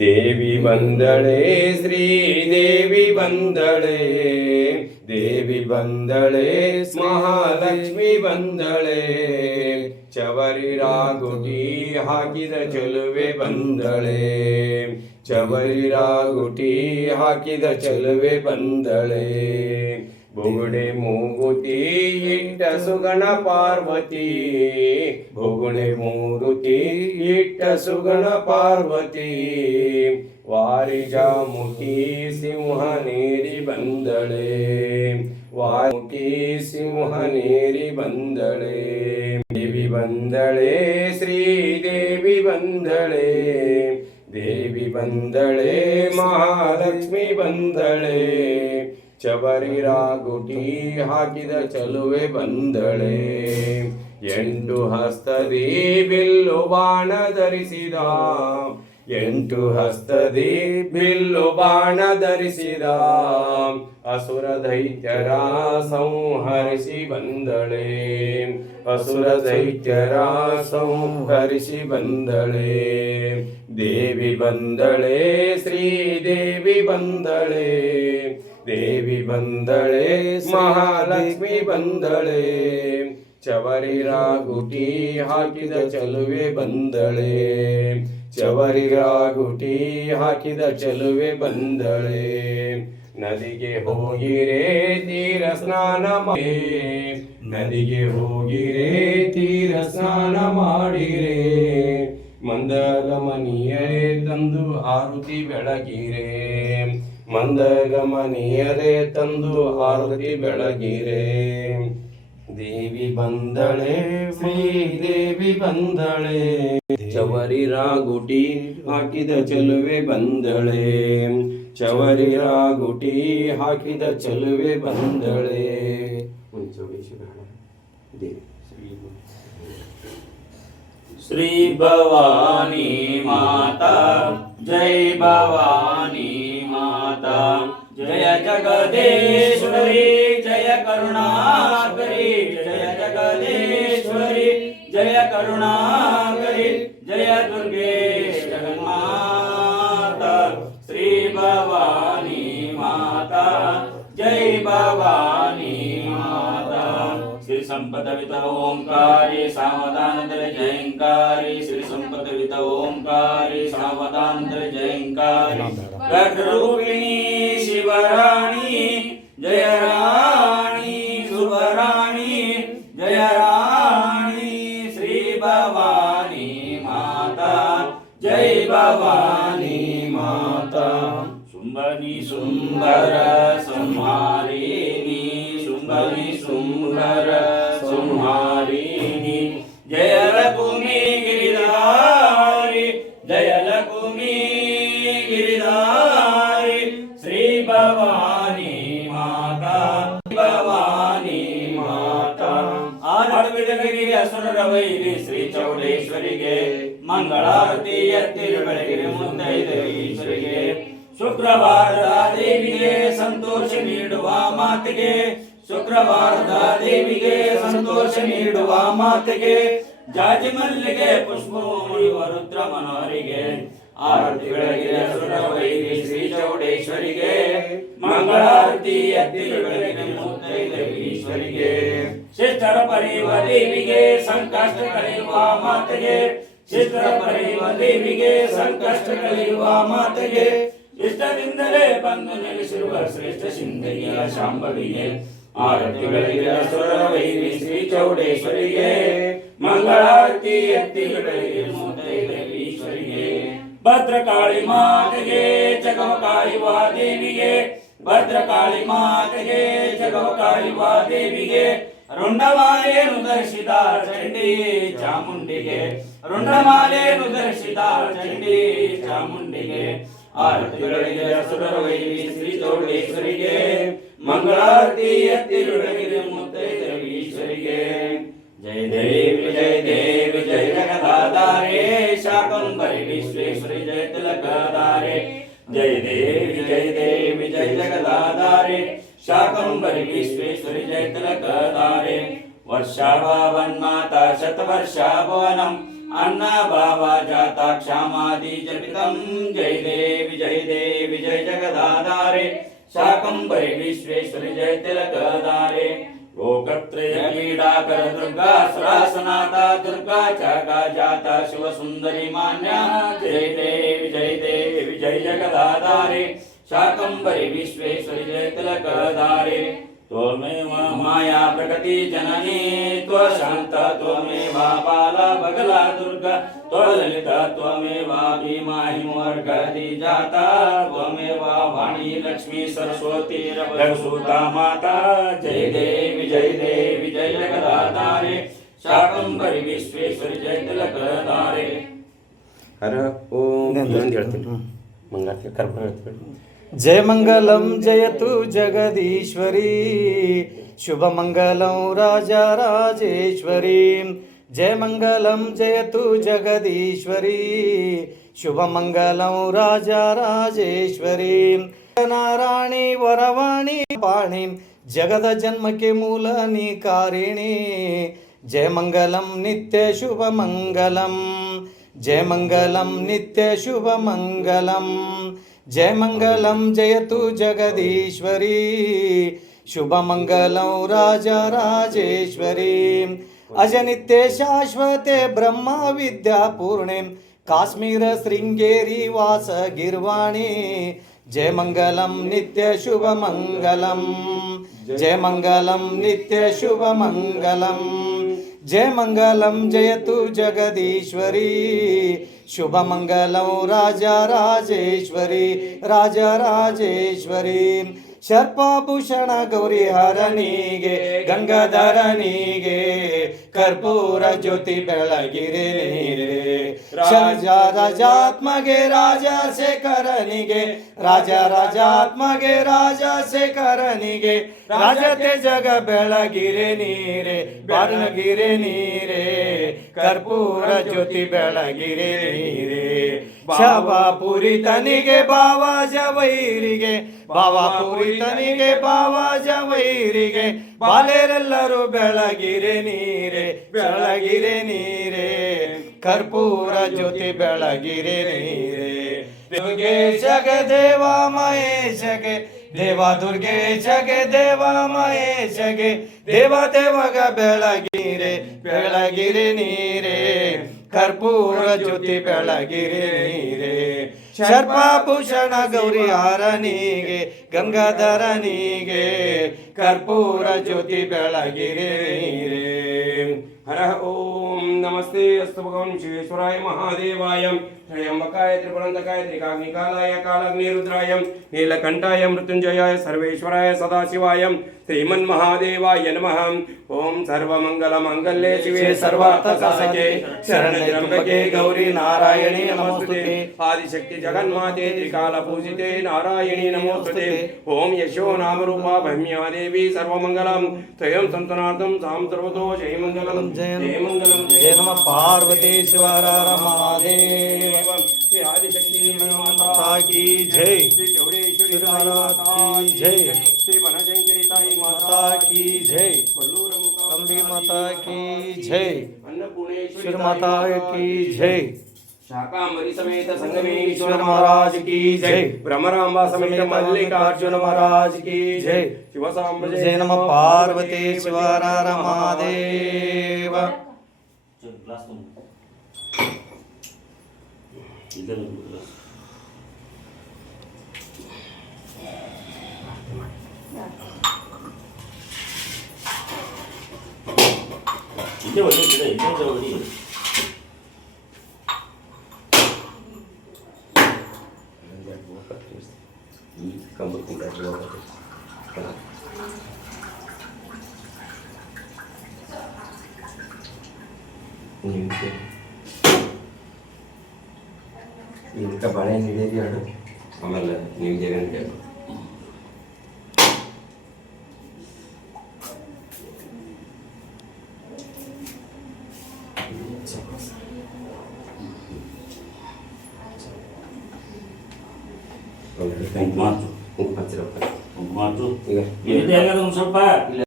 ದೇವಿ ಬಂದಳೆ ಶ್ರೀದೇವಿ ಬಂದಳೆ, ದೇವಿ ಬಂದಳೆ ಮಹಾಲಕ್ಷ್ಮಿ ಬಂದಳೆ, ಚವರಿ ರಾಗುಟಿ ಹಾಕಿದ ಚೆಲುವೆ ಬಂದಳೆ, ಚವರಿ ರಾಗುಟಿ ಹಾಕಿದ ಚೆಲುವೆ ಬಂದಳೆ. ಬೊಗುಡೆ ಮೂಗುತಿ ಇಟ್ಟ ಸುಗಣ ಪಾರ್ವತಿ, ಬೊಗುಡೆ ಮೂಗುತಿ ಇಟ್ಟ ಸುಗಣ ಪಾರ್ವತಿ, ವಾರಿಜಾಮುಖಿ ಸಿಂಹನೇರಿ ಬಂದಳೆ, ವಾರಿಜಾಮುಖಿ ಸಿಂಹನೇರಿ ಬಂದಳೆ. ದೇವಿ ಬಂದಳೆ ಶ್ರೀದೇವಿ ಬಂದಳೆ, ದೇವಿ ಬಂದಳೆ ಮಹಾಲಕ್ಷ್ಮಿ ಬಂದಳೆ, ಚವರಿ ರಾಗುಟಿ ಹಾಕಿದ ಚಲುವೆ ಬಂದಳೆ. ಎಂಟು ಹಸ್ತದಿ ಬಿಲ್ಲು ಬಾಣ ಧರಿಸಿದ, ಎಂಟು ಹಸ್ತದಿ ಬಿಲ್ಲು ಬಾಣ ಧರಿಸಿದ, ಅಸುರ ದೈತ್ಯರ ಸಂಹರಿಸಿ ಬಂದಳೆ, ಅಸುರ ದೈತ್ಯರ ಸಂಹರಿಸಿ ಬಂದಳೆ. ದೇವಿ ಬಂದಳೆ ಶ್ರೀದೇವಿ ಬಂದಳೆ, ದೇವಿ ಬಂದಳೆ ಮಹಾಲಕ್ಷ್ಮಿ ಬಂದಳೆ, ಚವರಿ ರಾಗುಟಿ ಹಾಕಿದ ಚಲುವೆ ಬಂದಳೆ, ಚವರಿ ರಾಗುಟಿ ಹಾಕಿದ ಚಲುವೆ ಬಂದಳೆ. ನದಿಗೆ ಹೋಗಿರೆ ತೀರ ಸ್ನಾನ ಮಾಡಿ, ನದಿಗೆ ಹೋಗಿರೆ ತೀರ ಸ್ನಾನ ಮಾಡಿರೆ, ಮಂದಗಮನಿಯರೇ ತಂದು ಆರುತಿ ಬೆಳಗಿರೆ, ಮಂದಗಮನಿಯರೇ ತಂದು ಆರುತಿ ಬೆಳಗಿರೆ. ದೇವಿ ಬಂದಳೆ ಶ್ರೀದೇವಿ ಬಂದಳೆ, ಚವರಿ ರಾಗುಟಿ ಹಾಕಿದ ಚಲುವೆ ಬಂದಳೆ, ಚವರಿ ರಾಗುಟಿ ಹಾಕಿದ ಚಲುವೆ ಬಂದಳೆ. श्री भवानी माता जय भवानी माता, जय जगदेश्वरी जय करुणाकरी, जय जगदेश्वरी जय करुणाकरी, जय दुर्गे जगन्माता. श्री भवानी माता जय भवानी माता. श्री संपदवित ओंकारी सावधानतर जयंकारी, श्री संपदवित ओंकारी सावधानतर जयंकारी, गर्भरूपिणी शिवराणी जय राणी शुभराणी जय राणी. श्री भवानी माता जय भवानी माता. शुंभनी सुंदर संहारिणी, शुंभनी सुंदर संहारिणी, जय लक्ष्मी गिरिधारी, जय लक्ष्मी गिरिधारी. श्री भवानी माता भवानी माता. ಆಡವಿಡಗಿರಿ ಅಸುರರ ವೈರಿ ಶ್ರೀ ಚೌಡೇಶ್ವರಿಗೆ ಮಂಗಳಾರತಿ ಎತ್ತಿರು ಬೆಳಗಿರಿ ಮುತ್ತೈದೆಯರು ಈಶ್ವರಿಗೆ. ಶುಕ್ರವಾರದ ದೇವಿಗೆ ಸಂತೋಷ ನೀಡುವ ಮಾತಿಗೆ, ಶುಕ್ರವಾರದ ದೇವಿಗೆ ಸಂತೋಷ ನೀಡುವ ಮಾತಿಗೆ, ಜಾಜಿ ಮಲ್ಲಿಗೆ ಪುಷ್ಪಮುಡಿಯುವ ರುದ್ರ ಮನೋಹರಿಗೆ ಆರತಿ ಬೆಳಗಿನ ಅಸುರ ವೈರಿ ಶ್ರೀ ಚೌಡೇಶ್ವರಿಗೆ ಮಂಗಳಾರತಿ ಎತ್ತಿರು ಬೆಳಗಿನ ಮುತ್ತೈದೆಯರು ಈಶ್ವರಿಗೆ. ಶಿಷ್ಟರ ಪಡೆಯುವ ದೇವಿಗೆ ಸಂಕಷ್ಟ ಕಳೆಯುವ ಮಾತಿಗೆ, ಶಿಷ್ಟರ ಪಡೆಯುವ ದೇವಿಗೆ ಸಂಕಷ್ಟ ಕಳೆಯುವ ಮಾತಿಗೆ, ಇಷ್ಟದಿಂದಲೇ ಬಂದು ನೆಲೆಸಿರುವ ಶ್ರೇಷ್ಠ ಸಿಂಧಯ್ಯ ಶಾಂಭವಿಗೆ ಆರತಿ ಬೆಳಗಿನ ಅಸುರ ವೈರಿ ಶ್ರೀ ಚೌಡೇಶ್ವರಿಗೆ ಮಂಗಳಾರತಿ ಎತ್ತಿರು ಬೆಳಗಿನ ಮುತ್ತೈದೆಯರು ಈಶ್ವರಿಗೆ. ಭದ್ರಕಾಳಿ ಮಾತೆಗೆ ಜಗವ ಕಾಯುವ ದೇವಿಗೆ, ಭದ್ರಕಾಳಿ ಮಾತೆಗೆ ಜಗವ ಕಾಯುವ ದೇವಿಗೆ, ರುಂಡಮಾಲೆಯನ್ನು ಧರಿಸಿದ ಚಂಡಿ ಚಾಮುಂಡಿಗೆ, ರುಂಡಮಾಲೆಯನ್ನು ಧರಿಸಿದ ಚಂಡಿ ಚಾಮುಂಡಿಗೆ ಆರತಿ ಬೆಳಗಿನ ಅಸುರ ವೈರಿ ಶ್ರೀ ಚೌಡೇಶ್ವರಿಗೆ ಮಂಗಳಾರತಿ ಎತ್ತಿರು ಬೆಳಗಿನ ಮುತ್ತೈದೆಯರು ಈಶ್ವರಿಗೆ. जय देवी जय देवी जय जगदाधारे, शाकंभरी विश्वेश्वरी जय तिलकधारे, जय देवी जय जगदाधारे, शाकंभरी विश्वेश्वरी जय तिलकधारे. वर्षाभावन्माता शतवर्षाभवनम् ಅನ್ನ ಭಾವ ಜಾತ ಕ್ಷಾಮಾದಿ ಜಪಿತಂ ಜಯ ದೇವಿ ಜಯ ದೇವಿ ಜಯ ಜಗದಾಧಾರೆ ಶಾಕಂಬರಿ ವಿಶ್ವೇಶ್ವರಿ ಜಯ ತಿಲಕಧಾರೆ ಲೋಕತ್ರಯ ಕ್ರೀಡಾಕರ ದುರ್ಗಾ ಸರಾಸನಾಥ ದುರ್ಗಾ ಚಾಕ ಜಾತ ಶಿವ ಸುಂದರಿ ಮಾನ್ಯ ಜಯ ದೇವಿ ಜಯ ಜಗದಾಧಾರೆ ಶಾಕಂಬರಿ ವಿಶ್ವೇಶ್ವರಿ ಜಯ ತಿಲಕಧಾರೆ त्वमेव माया प्रकृति जननी त्वशान्त त्वमेव बाला बगला दुर्गा त्वललिता त्वमेव भीमा हिमवर्गदी जाता त्वमेव वाणी लक्ष्मी सरस्वती रघुसुता माता जय देवी जय जगदाधारे शाकंभरी विश्वेश्वरी जय तिलकधारे ಹರ ಓಂ ಇನ್ನೊಂದು ಹೇಳ್ತೀನಿ ಮಂಗಳಾರತಿ ಕರ್ಪೂರ ಹೇಳ್ತೀನಿ. जय मंगलम जयतु जगदीश्वरी शुभ मंगलम राजा राजेश्वरी जय मंगलम जयतु जगदीश्वरी शुभ मंगलम राजा राजेश्वरी नारायणी वरवाणी पाणी जगद जन्म के मूल निकारिणी जय मंगलम नित्य शुभ मंगलम जय मंगलम नित्य शुभ मंगलम जय मंगलम जयतु जगदीश्वरी शुभ मंगलम राजा राजेश्वरी अजनित्य शाश्वते ब्रह्म विद्या पूर्णे काश्मीर श्रृंगेरी वास गिर्वाणी जय मंगलम नित्य शुभ मंगलम जय मंगलम नित्य शुभ मंगलम जय मंगलम जयतु जगदीश्वरी शुभ मंगलम राजा राजेश्वरी ಶರ್ಪಭೂಷಣ ಗೌರಿ ಹರನಿಗೆ ಗಂಗಾಧರನಿಗೆ ಕರ್ಪೂರ ಜ್ಯೋತಿ ಬೆಳಗಿರೆ ನೀರೆ ರಾಜಾತ್ಮಗೆ ರಾಜಶೇಖರನಿಗೆ ರಾಜಾತ್ಮಗೆ ರಾಜಶೇಖರನಿಗೆ ರಾಜತೆ ಜಗ ಬೆಳಗಿರೆ ನೀರೆ ಬಾರಗಿರೆ ನೀರೆ ಕರ್ಪೂರ ಜ್ಯೋತಿ ಬೆಳಗಿರೆ ನೀರೆ ಶವಪುರಿತನಿಗೆ ಬಾವ ಜವೈರಿಗೆ ಬಾವಪುರಿತನಿಗೆ ಬಾವ ಜವೈರಿಗೆ ಬಾಲೆರೆಲ್ಲರೂ ಬೆಳಗಿರೆ ನೀರೆ ಕರ್ಪೂರ ಜ್ಯೋತಿ ಬೆಳಗಿರೆ ನೀರೆ ದುರ್ಗೇಶಗೆ ದೇವ ಮಹೇಶಗೆ ದೇವ ದುರ್ಗೇಶಗೆ ದೇವ ಮಹೇಶಗೆ ದೇವಗ ಬೆಳಗಿರೆ ನೀರೆ ಕರ್ಪೂರ ಜ್ಯೋತಿ ಬೆಳಗಿರೆ ನೀರೆ ಶರ್ಪಭೂಷಣ ಗೌರಿ ಹಾರನಿಗೆ ಗಂಗಾಧರನಿಗೆ ಕರ್ಪೂರ ಜ್ಯೋತಿ ಬೆಳಗಿರೆ ನೀರೆ ಹರ ಓಂ ನಮಸ್ತೆ ಅಸ್ತು ಭಗವನ್ ಶಿವೇಶ್ವರಾಯ ಮಹಾದೇವಾಯ ತ್ರಯಂಬಕಾಯ ತ್ರಿಪುರಂತಕಾಯ ತ್ರಿಕಾಗ್ನಿಕಾಲಾಯ ಕಾಲಗ್ನಿರುದ್ರಾಯ ನೀಲಕಂಠಾಯ ಮೃತ್ಯುಂಜಯಾಯ ಸರ್ವೇಶ್ವರಾಯ ಸದಾಶಿವಾಯ ಶ್ರೀಮನ್ಮಹಾದೇವಾಯ ನಮಃ ಓಂ ಸರ್ವಮಂಗಲ ಮಂಗಲ್ಯೆ ಶಿವೆ ಸರ್ವಾರ್ಥಸಾಧಕೆ ಶರಣ್ಯೆ ತ್ರ್ಯಂಬಕೆ ಗೌರಿ ನಾರಾಯಣಿ ನಮೋಸ್ತುತೆ ಆದಿಶಕ್ತಿ ಜಗನ್ಮಾತೆ ತ್ರಿಕಾಲ ಪೂಜಿತೆ ನಾರಾಯಣಿ ನಮೋಸ್ತುತೆ ಓಂ ಯಶೋ ನಾಮರೂಪಾ ಭಮ್ಯಾ ದೇವಿ ಸರ್ವಮಂಗಲಂ ತ್ರಯಂ ಸಂತನಾರ್ಥಂ ಸಾಂ ಸರ್ವತೋ ಜಯಮಂಗಲಂ ಜಯಮಂಗಲಂ जय नमः पार्वतीश्वर महादेव श्री आदिशक्ति माता की जय श्री चौडेश्वरी माता की जय श्री वनशंकरी ताई माता की जय अंबे माता की जय अन्नपूर्णेश्वरी श्री माता की जय शाकांबरी समेत संगमेश्वर महाराज की जय ब्रह्मरांबा समेत मल्लिकार्जुन महाराज की जय शिवसांब जय नमः पार्वतीश्वर महादेव ಗ್ಲಾಸ್ ಇಲ್ಲೇ ಹೊಡಿತಿದೆ ಇಲ್ಲೇ ಹೊಡಿ ఇంకా బాగా నీడేది ఆడు ఆమె నీకు జగన్ ಮಾತು ಹಚ್ಚಿರಪ್ಪ ಮಾತು ಈಗ ಇದು ಹೇಗಾದ್ರೆ ಒಂದು ಸ್ವಲ್ಪ